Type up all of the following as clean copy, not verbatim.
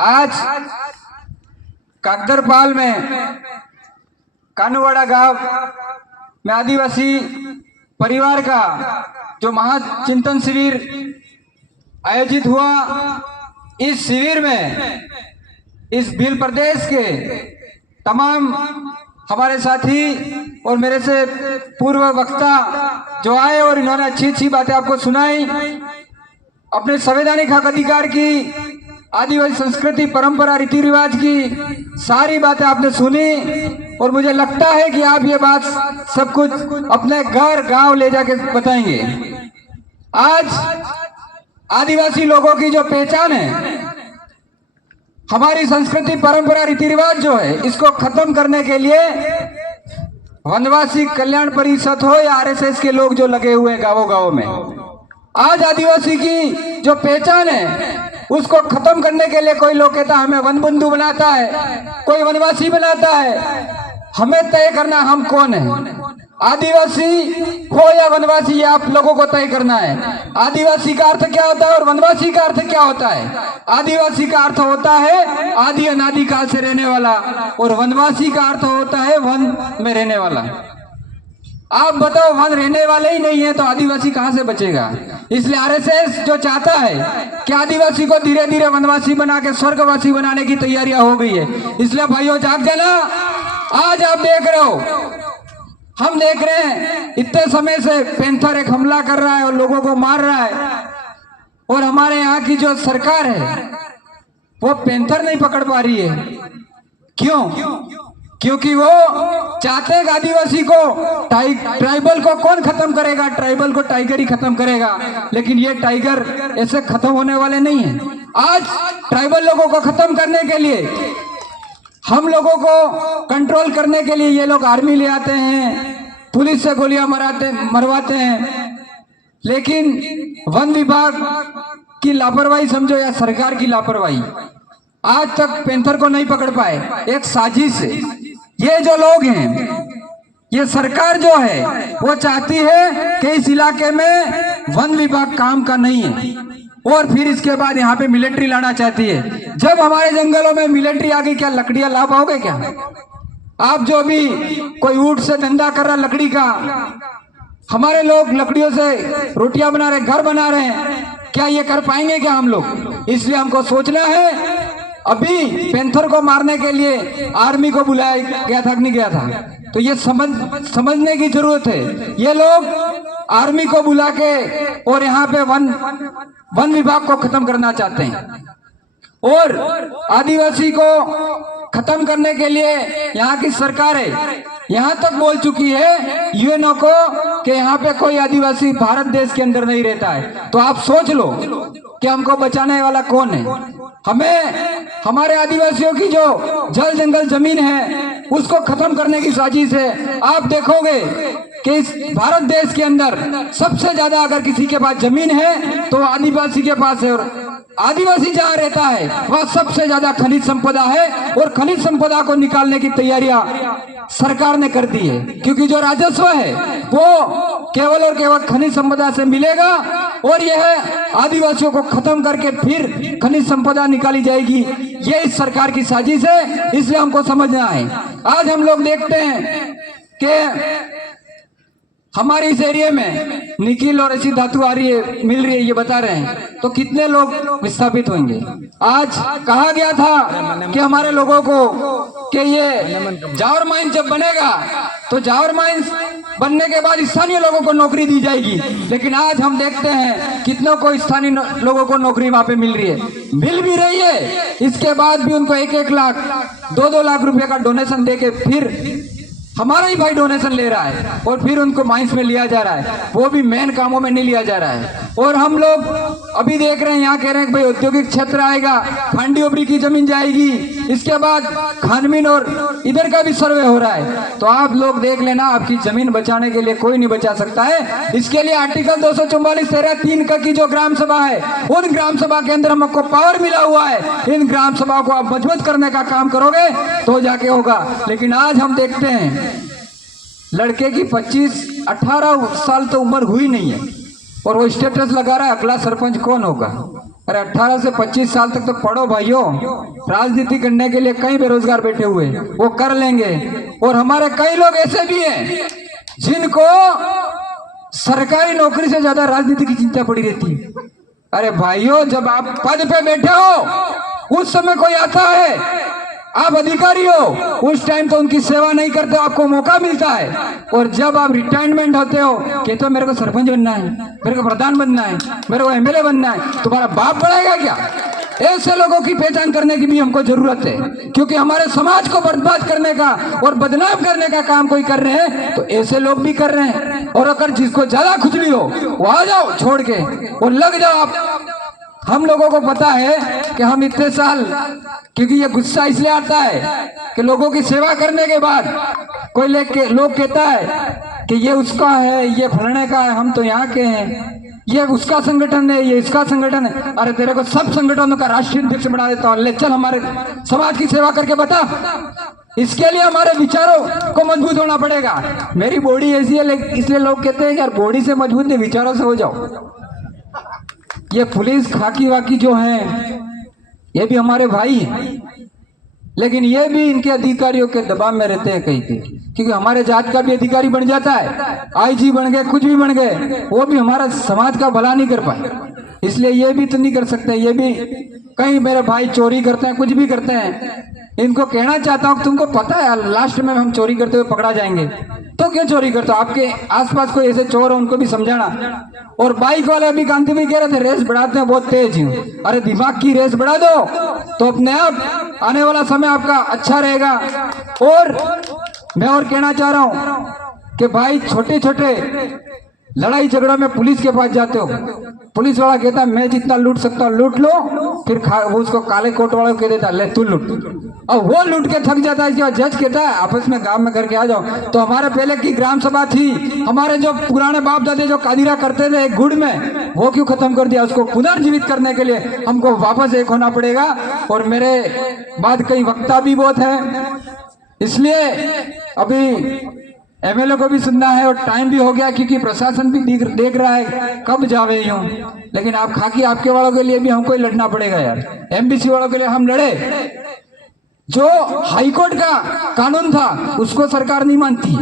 आज काकदरपाल में कानूवाड़ा गांव में आदिवासी परिवार का जो महाचिंतन शिविर आयोजित हुआ। इस शिविर में इस भील प्रदेश के तमाम हमारे साथी और मेरे से पूर्व वक्ता जो आए और इन्होंने अच्छी अच्छी बातें आपको सुनाई, अपने संवैधानिक हक अधिकार की, आदिवासी संस्कृति परंपरा रीति रिवाज की सारी बातें आपने सुनी और मुझे लगता है कि आप ये बात सब कुछ अपने घर गांव ले जाके बताएंगे। आज आदिवासी लोगों की जो पहचान है, हमारी संस्कृति परंपरा रीति रिवाज जो है, इसको खत्म करने के लिए वनवासी कल्याण परिषद हो या आरएसएस के लोग जो लगे हुए हैं गांवों गांवों में, आज आदिवासी की जो पहचान है उसको खत्म करने के लिए कोई लोग कहता है हमें वन बंधु बनाता है, कोई वनवासी बनाता है। हमें तय करना हम कौन है, आदिवासी हो या वनवासी, ये आप लोगों को तय करना है। आदिवासी का अर्थ क्या होता है और वनवासी का अर्थ क्या होता है? आदिवासी का अर्थ होता है आदि अनादि काल से रहने वाला और वनवासी का अर्थ होता है वन में रहने वाला। आप बताओ, वन रहने वाले ही नहीं है तो आदिवासी कहां से बचेगा? इसलिए आरएसएस जो चाहता है कि आदिवासी को धीरे धीरे वनवासी बना के स्वर्गवासी बनाने की तैयारियां हो गई है। इसलिए भाइयों जाग जाना। आज आप देख रहे हो, हम देख रहे हैं इतने समय से पैंथर एक हमला कर रहा है और लोगों को मार रहा है, और हमारे यहाँ की जो सरकार है वो पैंथर नहीं पकड़ पा रही है। क्यों? क्योंकि वो चाहते हैं आदिवासी को, ट्राइबल को कौन खत्म करेगा? ट्राइबल को टाइगर ही खत्म करेगा। लेकिन ये टाइगर ऐसे खत्म होने वाले नहीं है। आज ट्राइबल लोगों को खत्म करने के लिए, हम लोगों को कंट्रोल करने के लिए ये लोग आर्मी ले आते हैं, पुलिस से गोलियां मरवाते हैं। लेकिन वन विभाग की लापरवाही समझो या सरकार की लापरवाही, आज तक पैंथर को नहीं पकड़ पाए। एक साजिश है। ये जो लोग हैं, ये सरकार जो है वो चाहती है कि इस इलाके में वन विभाग काम का नहीं है, और फिर इसके बाद यहाँ पे मिलिट्री लाना चाहती है। जब हमारे जंगलों में मिलिट्री आ गई, क्या लकड़ियां ला पाओगे क्या? आप जो भी कोई ऊंट से धंधा कर रहा लकड़ी का, हमारे लोग लकड़ियों से रोटियां बना रहे, घर बना रहे हैं, क्या ये कर पाएंगे क्या हम लोग? इसलिए हमको सोचना है। अभी पैंथर को मारने के लिए आर्मी को बुलाया गया था कि नहीं गया था? तो ये समझने की जरूरत है। ये लोग आर्मी को बुला के और यहाँ पे वन विभाग को खत्म करना चाहते हैं, और आदिवासी को खत्म करने के लिए यहाँ की सरकार है यहाँ तक बोल चुकी है यूएनओ को कि यहाँ पे कोई आदिवासी भारत देश के अंदर नहीं रहता है। तो आप सोच लो कि हमको बचाने वाला कौन है? हमें हमारे आदिवासियों की जो जल जंगल जमीन है उसको खत्म करने की साजिश है। आप देखोगे कि इस भारत देश के अंदर सबसे ज्यादा अगर किसी के पास जमीन है तो आदिवासी के पास है, और आदिवासी जहाँ रहता है वह सबसे ज्यादा खनिज संपदा है, और खनिज संपदा को निकालने की तैयारियां सरकार ने कर दी है। क्योंकि जो राजस्व है वो केवल और केवल खनिज संपदा से मिलेगा, और यह आदिवासियों को खत्म करके फिर खनिज संपदा निकाली जाएगी। ये इस सरकार की साजिश है, इसलिए हमको समझना है। आज हम लोग देखते हैं कि हमारे इस एरिया में निकिल और ऐसी धातु आ रही है, मिल रही है, ये बता रहे हैं, तो कितने लोग विस्थापित होंगे? आज कहा गया था कि हमारे लोगों को कि ये जावर माइंस जब बनेगा तो जावर माइंस बनने के बाद स्थानीय लोगों को नौकरी दी जाएगी। लेकिन आज हम देखते हैं कितनों को स्थानीय लोगों को नौकरी वहां पे मिल रही है, मिल भी रही है। इसके बाद भी उनको 1-1 लाख 2-2 लाख रुपए का डोनेशन दे के फिर हमारा ही भाई डोनेशन ले रहा है, और फिर उनको माइंस में लिया जा रहा है, वो भी मेन कामों में नहीं लिया जा रहा है। और हम लोग अभी देख रहे हैं, यहाँ कह रहे हैं कि भाई औद्योगिक क्षेत्र आएगा, खांडी ओबरी की जमीन जाएगी, इसके बाद खानमीन और इधर का भी सर्वे हो रहा है। तो आप लोग देख लेना, आपकी जमीन बचाने के लिए कोई नहीं बचा सकता है। इसके लिए आर्टिकल 244(3) का की जो ग्राम सभा है, उन ग्राम सभा के अंदर हमको पावर मिला हुआ है। इन ग्राम सभा को आप मजबूत करने का काम करोगे तो जाके होगा। लेकिन आज हम देखते हैं लड़के की 25-18 साल तो उम्र हुई नहीं है, और वो स्टेटस लगा रहा है अगला सरपंच कौन होगा। अरे 18 से 25 साल तक तो पढ़ो भाइयों, राजनीति करने के लिए कई बेरोजगार बैठे हुए वो कर लेंगे। और हमारे कई लोग ऐसे भी हैं जिनको सरकारी नौकरी से ज्यादा राजनीति की चिंता पड़ी रहती है। अरे भाइयों, जब आप पद पे बैठे हो उस समय कोई आता है, आप अधिकारी हो, उस टाइम तो उनकी सेवा नहीं करते, आपको मौका मिलता है। और जब आप रिटायरमेंट होते हो कहते हो मेरे को सरपंच बनना है, मेरे को प्रधान बनना है, मेरे को एमएलए बनना है, तुम्हारा बाप बढ़ाएगा क्या? ऐसे लोगों की पहचान करने की भी हमको जरूरत है, क्योंकि हमारे समाज को बर्बाद करने का और बदनाम करने का काम कोई कर रहे हैं तो ऐसे लोग भी कर रहे हैं। और अगर जिसको ज्यादा खुजली हो वो आ जाओ छोड़ के और लग जाओ आप। हम लोगों को पता है कि हम इतने साल, क्योंकि ये गुस्सा इसलिए आता है कि लोगों की सेवा करने के बाद कोई लोग कहता है कि ये उसका है, ये फलाने का है, हम तो यहाँ के हैं, ये उसका संगठन है, ये इसका संगठन है। अरे तेरे को सब संगठनों का राष्ट्रीय अध्यक्ष बना देता हूँ, ले चल हमारे समाज की सेवा करके बता। इसके लिए हमारे विचारों को मजबूत होना पड़ेगा। मेरी बॉडी ऐसी है इसलिए लोग कहते हैं कि यार बॉडी से मजबूत नहीं, विचारों से हो जाओ। ये पुलिस खाकी वाकी जो है ये भी हमारे भाई हैं, लेकिन ये भी इनके अधिकारियों के दबाव में रहते हैं कहीं कहीं, क्योंकि हमारे जात का भी अधिकारी बन जाता है, आईजी बन गए, कुछ भी बन गए, वो भी हमारा समाज का भला नहीं कर पाए। इसलिए ये भी तो नहीं कर सकते। ये भी कहीं मेरे भाई चोरी करते हैं, कुछ भी करते हैं, इनको कहना चाहता हूँ तुमको पता है लास्ट में हम चोरी करते हुए पकड़ा जाएंगे, तो क्यों चोरी करते हो? आपके आसपास कोई ऐसे चोर हो उनको भी समझाना। और बाइक वाले अभी कांति भी कह रहे थे रेस बढ़ाते हैं, बहुत तेज हूँ। अरे दिमाग की रेस बढ़ा दो तो अपने आप आने वाला समय आपका अच्छा रहेगा। और मैं और कहना चाह रहा हूँ कि भाई छोटे छोटे लड़ाई झगड़ा में पुलिस के पास जाते हो, पुलिस वाला कहता है मैं जितना लूट सकता हूँ लूट लो, फिर वो उसको काले कोट वाले को कह देता है ले तू लूट, और वो लूट के थक जाता है। इसके बाद जज कहता है आपस में गांव में करके आ जाओ। तो हमारे पहले की ग्राम सभा थी, हमारे जो पुराने बाप दादे जो कादिरा करते थे एक गुड़ में, वो क्यों खत्म कर दिया? उसको पुनर्जीवित करने के लिए हमको वापस एक होना पड़ेगा। और मेरे बाद कई वक्ता भी बहुत है, इसलिए अभी एमएलए को भी सुनना है और टाइम भी हो गया, क्योंकि प्रशासन भी देख रहा है कब जावे यूं। लेकिन आप खाकी आपके वालों के लिए भी हमको ही लड़ना पड़ेगा यार, एमबीसी वालों के लिए हम लड़े। जो हाईकोर्ट का कानून था उसको सरकार नहीं मानती,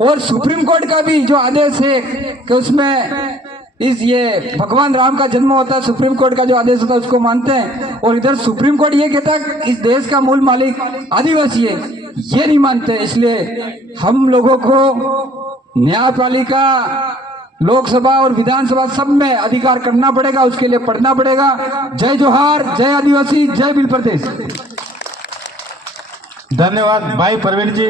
और सुप्रीम कोर्ट का भी जो आदेश है कि उसमें ये भगवान राम का जन्म होता है, सुप्रीम कोर्ट का जो आदेश होता है उसको मानते हैं। और इधर सुप्रीम कोर्ट ये कहता है इस देश का मूल मालिक आदिवासी है, ये नहीं मानते। इसलिए हम लोगों को न्यायपालिका, लोकसभा और विधानसभा सब में अधिकार करना पड़ेगा, उसके लिए पढ़ना पड़ेगा। जय जोहार, जय आदिवासी, जय बिल प्रदेश। धन्यवाद भाई परवीन जी।